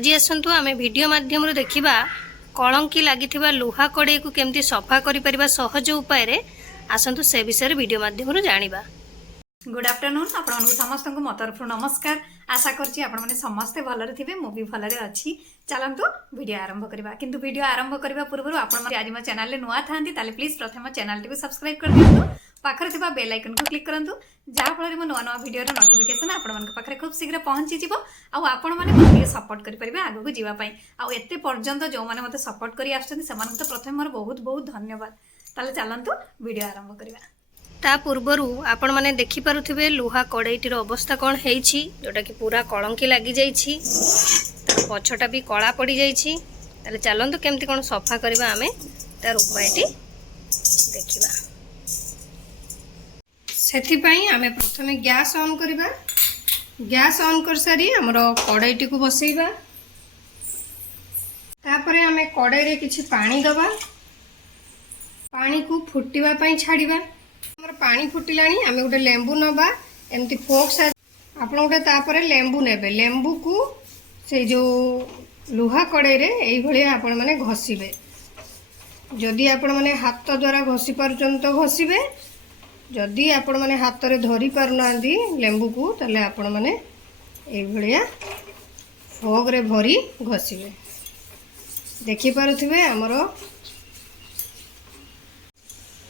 आज आसतु आम वीडियो माध्यम देखा कलंकी लगी लुहा कड़े को केमती सफा कर सहज उपाय आसतु से विषय वीडियो माध्यम जाना। गुड आफ्टरनून आपण समस्त को मो तरफ नमस्कार। आशा करछि आपण माने समस्ते भलरे थिबे मो भी भलरे अछि। चलंतु वीडियो आरंभ करबा किंतु वीडियो आरंभ करबा पूर्व आपण माने आज मो चैनल ले नुआ थांती ताले प्लीज प्रथम चैनल टिको सब्सक्राइब कर दियंतु पाखरे थिबा बेल आइकन को क्लिक करंतु जहा फଳରେ मो नुआ नुआ वीडियो रो नोटिफिकेशन आपण मानक पाखरे खूब शीघ्र पहुंची जिवो आ आपण माने मते सपोर्ट करि परिबे आगु को जीवा पई आ एते पर्यंत जो माने मते सपोर्ट करि आछथि समान तो प्रथम मोर बहुत बहुत धन्यवाद। ताले चलंतु वीडियो आरंभ करबा। ता पूर्वर आपण माने देखि पारुथिबे लुहा कड़ाईटीर अवस्था कौन हेइछि जोटा कि पूरा कलंकी लगी जाइछि तार पछटा भी कला पड़ी जाइछि। ताले चलंतु केमती कोन सफा करबा आमे तार उपायटी देखिबा। सेथि पई आमे प्रथमे गैस ऑन करबा। गैस ऑन कर सारी हमरो कड़ाईटी को बसैबा। तापरे आमे कड़ाई रे किछि पानी दबा। पानी को फुटिबा पई छाड़ीबा। हमर पानी फुटिलानी आमे गोटे लेंबू नबा एमती फोक साइज आपण गोटे तापरे लेंबू नेबे। लेंबू को से जो लुहा कड़ाई रे एई भली आपण माने घसीबे। जदि आपण माने हाथ द्वारा घसी पारुचन तो घसीबे, जदि आपण माने हाथ रे धरी पारुनांदी लेंबू को तले आपण माने एई भलिया फोक रे भरी घसीबे। देखि पारुथिबे हमरो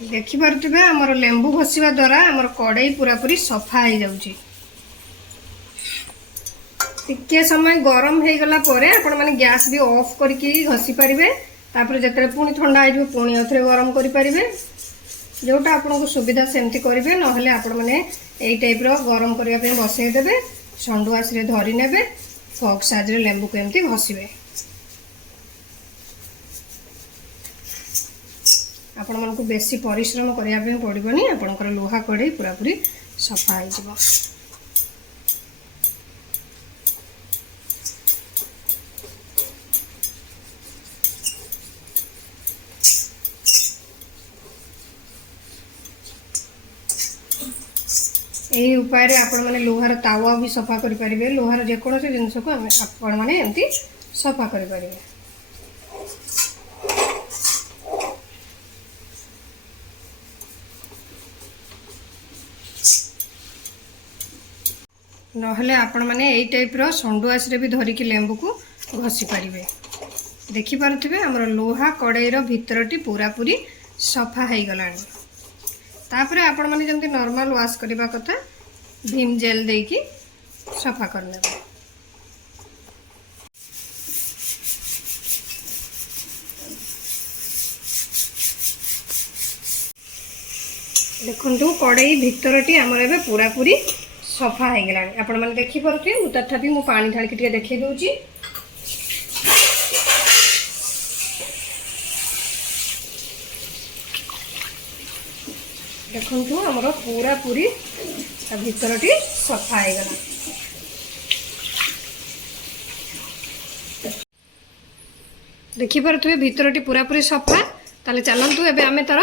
देखिपे आमर लेंबू घसीवा द्वारा आमर कड़ाई पूरा पूरी सफा हो जाउची। टिके समय गरम हो गला परे आपण माने गैस भी ऑफ करके घसी पारिबे। तापर जेतले पुणी ठंडा हो पुणी अथरे गरम करि पारिबे। जोटा आपन को सुविधा सेमती करिवे नहले आपण माने एई टाइप रो गरम करिया पे बसै देबे। संडुआस रे धरि नेबे फोक साइज रे लेंबू को एमती घसीबे। आपण मन को बेसी परिश्रम करिया पे पड़िबनी। आपनकर लोहा कड़ाई पूरा पूरी सफा हो जिवो। एही उपाय रे आपण माने लोहार तावा भी सफा करि परिबे। लोहार जे कोनोसी जिंस को आपण माने एमती सफा करि परिबे। नहले आपण माने एई टाइप रो संडुआस रे भी धरिकी लेंबू को घसी पारिबे। देखि पारुथिबे हमर लोहा कड़ाई रो भितरटी पूरा पूरी सफा हो गलानी। तापरे आपण माने जंती नॉर्मल वाश करबा कथा भीम जेल देकी सफा करने। देखंतु कड़ाई भितरटी हमर एबे पूरा पूरी सफा हो गला। आपण माने देखि परथे मु तथापि मु पानी ढाल के टिके देखै दोची। देखंतु हमर पूरा पूरी भितरटी सफा हो गला। देखि परथे भितरटी पूरा पूरी सफा। ताले चलंतु एबे आमे तार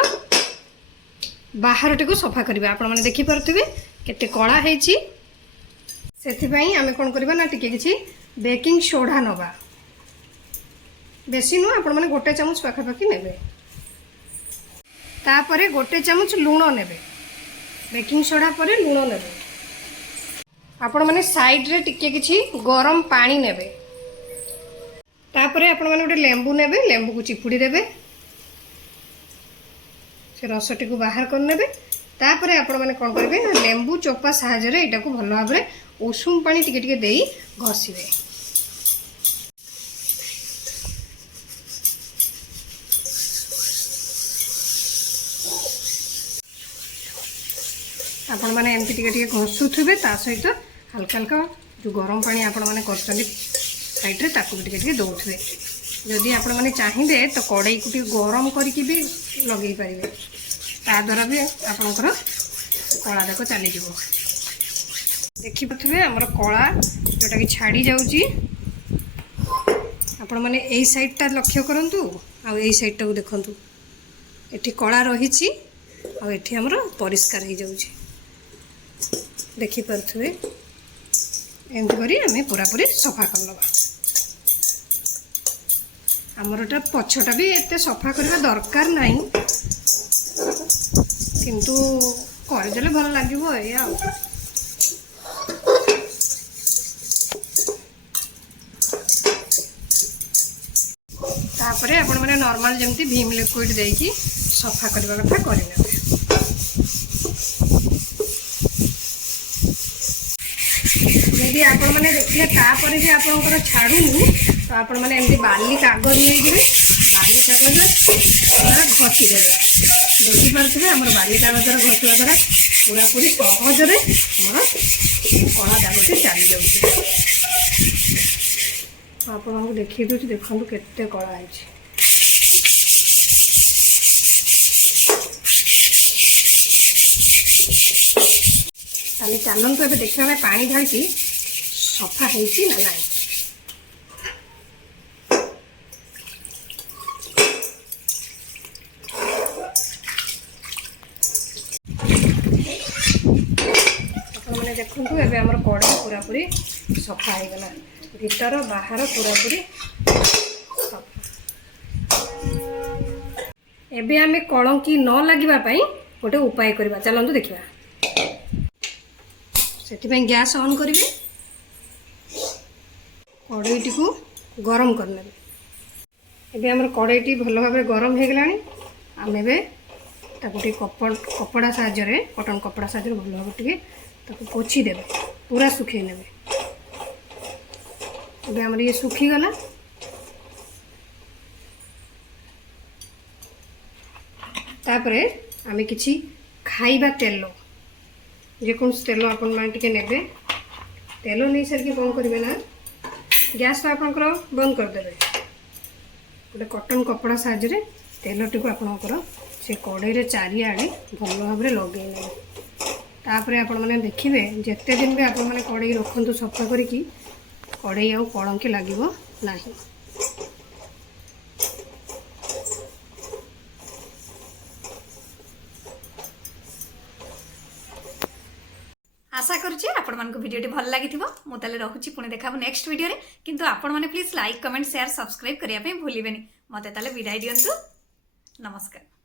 बाहरटी को सफा करबा। आपण माने देखि परथे केते कला हेछि। सेथि पई आमे कोन करबा ना टिके किछि बेकिंग सोडा नबा। बेसी नु आपण माने गोटे चामच पाखा पाखी नेबे। तापरे गोटे चामच लूण नेबे। बेकिंग सोडा परे लूण नेबे। आपण माने साइड रे टिके किछि गरम पानी नेबे। तापरे आपण माने गोटे लेंबू नेबे। लेंबू को चिपुडी देबे। से रसटी को बाहर कर नेबे। तापरे आपण माने कोन करबे ना लेंबू चोपा सहायता रे एटा को भलो भाबरे उषुम पानी टिके टिके देई घसीबे। आपण माने एमती टिके टिके घसुथुबे। ता सहित हल्का हल्का जो गरम पानी आपण माने करछन्ती साइड रे ताकू टिके टिके दउथबे। जदि आपण माने चाहिबे तो कड़ाई को टिके गरम करके भी लगेई परिबे। ता द्वारा भी आपनकर कला देखो चली जीवो। देखि पथबे हमर कला जोटा कि छाड़ी जाउची। आपण माने एई साइड ता लक्ष्य करंतु आ एई साइड ता को देखंतु। एठी कला रहिची आ एठी हमर परिष्कार हो जाउची। देखि परथुवे एमती करी आमे पूरा पूरी सफा कर लबा। ଆମର ଏଟା ପଛଟା ବି ଏତେ ସଫା କରିବା ଦରକାର ନାହିଁ, କିନ୍ତୁ କରିଦେଲେ ଭଲ ଲାଗିବ ଏଇଆ ଆଉ। ତାପରେ ଆପଣମାନେ ନର୍ମାଲ ଯେମିତି ଭୀମ୍ ଲିକ୍ୱିଡ୍ ଦେଇକି ସଫା କରିବା କଥା କରିନେବେ। ଯଦି ଆପଣମାନେ ଦେଖିଲେ ତାପରେ ବି ଆପଣଙ୍କର ଛାଡ଼ୁନି ତ ଆପଣମାନେ ଏମିତି ବାଲି କାଗଜ ନେଇଯିବେ, ବାଲି କାଗଜରେ ଘଷିଦେବେ। ଦେଖିପାରୁଥିବେ ଆମର ବାଲି କାଗଜରେ ଘଷିବା ଦ୍ୱାରା ପୁରାପୁରି ସହଜରେ ଆମର କଳା ଦାଗଟି ଚାଲିଯାଉଛି। ଆପଣଙ୍କୁ ଦେଖେଇ ଦେଉଛି, ଦେଖନ୍ତୁ କେତେ କଳା ହେଇଛି। ତାହେଲେ ଚାଲନ୍ତୁ ଏବେ ଦେଖିବା ପାଇଁ ପାଣି ଢାଳିକି ସଫା ହେଇଛି ନା ନାହିଁ। ଆପଣମାନେ ଦେଖନ୍ତୁ ଏବେ ଆମର କଢ଼େଇ ପୁରାପୁରି ସଫା ହେଇଗଲା, ଭିତର ବାହାର ପୁରାପୁରି ସଫା। ଏବେ ଆମେ କଳଙ୍କି ନ ଲାଗିବା ପାଇଁ ଗୋଟେ ଉପାୟ କରିବା, ଚାଲନ୍ତୁ ଦେଖିବା। ସେଥିପାଇଁ ଗ୍ୟାସ୍ ଅନ୍ କରିବେ, କଢ଼େଇଟିକୁ ଗରମ କରିନେବେ। ଏବେ ଆମର କଢ଼େଇଟି ଭଲ ଭାବରେ ଗରମ ହେଇଗଲାଣି। ଆମେ ଏବେ ତାକୁ ଟିକେ କପଡ଼ା ସାହାଯ୍ୟରେ, କଟନ୍ କପଡ଼ା ସାହାଯ୍ୟରେ ଭଲ ଭାବରେ ଟିକେ ତାକୁ ପୋଛି ଦେବେ, ପୁରା ଶୁଖେଇ ନେବେ। ଏବେ ଆମର ଇଏ ଶୁଖିଗଲା। ତାପରେ ଆମେ କିଛି ଖାଇବା ତେଲ, ଯେକୌଣସି ତେଲ ଆପଣମାନେ ଟିକେ ନେବେ। ତେଲ ନେଇ ସାରିକି କ'ଣ କରିବେ ନା, ଗ୍ୟାସ୍ ଆପଣଙ୍କର ବନ୍ଦ କରିଦେବେ। ଗୋଟେ କଟନ୍ କପଡ଼ା ସାହାଯ୍ୟରେ ତେଲଟିକୁ ଆପଣଙ୍କର ସେ କଢ଼େଇରେ ଚାରିଆଡ଼େ ଭଲ ଭାବରେ ଲଗେଇ ନେବେ। ତାପରେ ଆପଣମାନେ ଦେଖିବେ, ଯେତେ ଦିନ ବି ଆପଣମାନେ କଢ଼େଇ ରଖନ୍ତୁ ସଫା କରିକି, କଢ଼େଇ ଆଉ କଳଙ୍କି ଲାଗିବ ନାହିଁ। आशा करुच्ची आपको भिडियोटी भल लगी। मुझे रखुच्छी पुणी देखा नेक्स्ट वीडियो रे। किंतु आपण मैंने please like comment share subscribe करने भूलें। मत विदाय दिंतु। नमस्कार।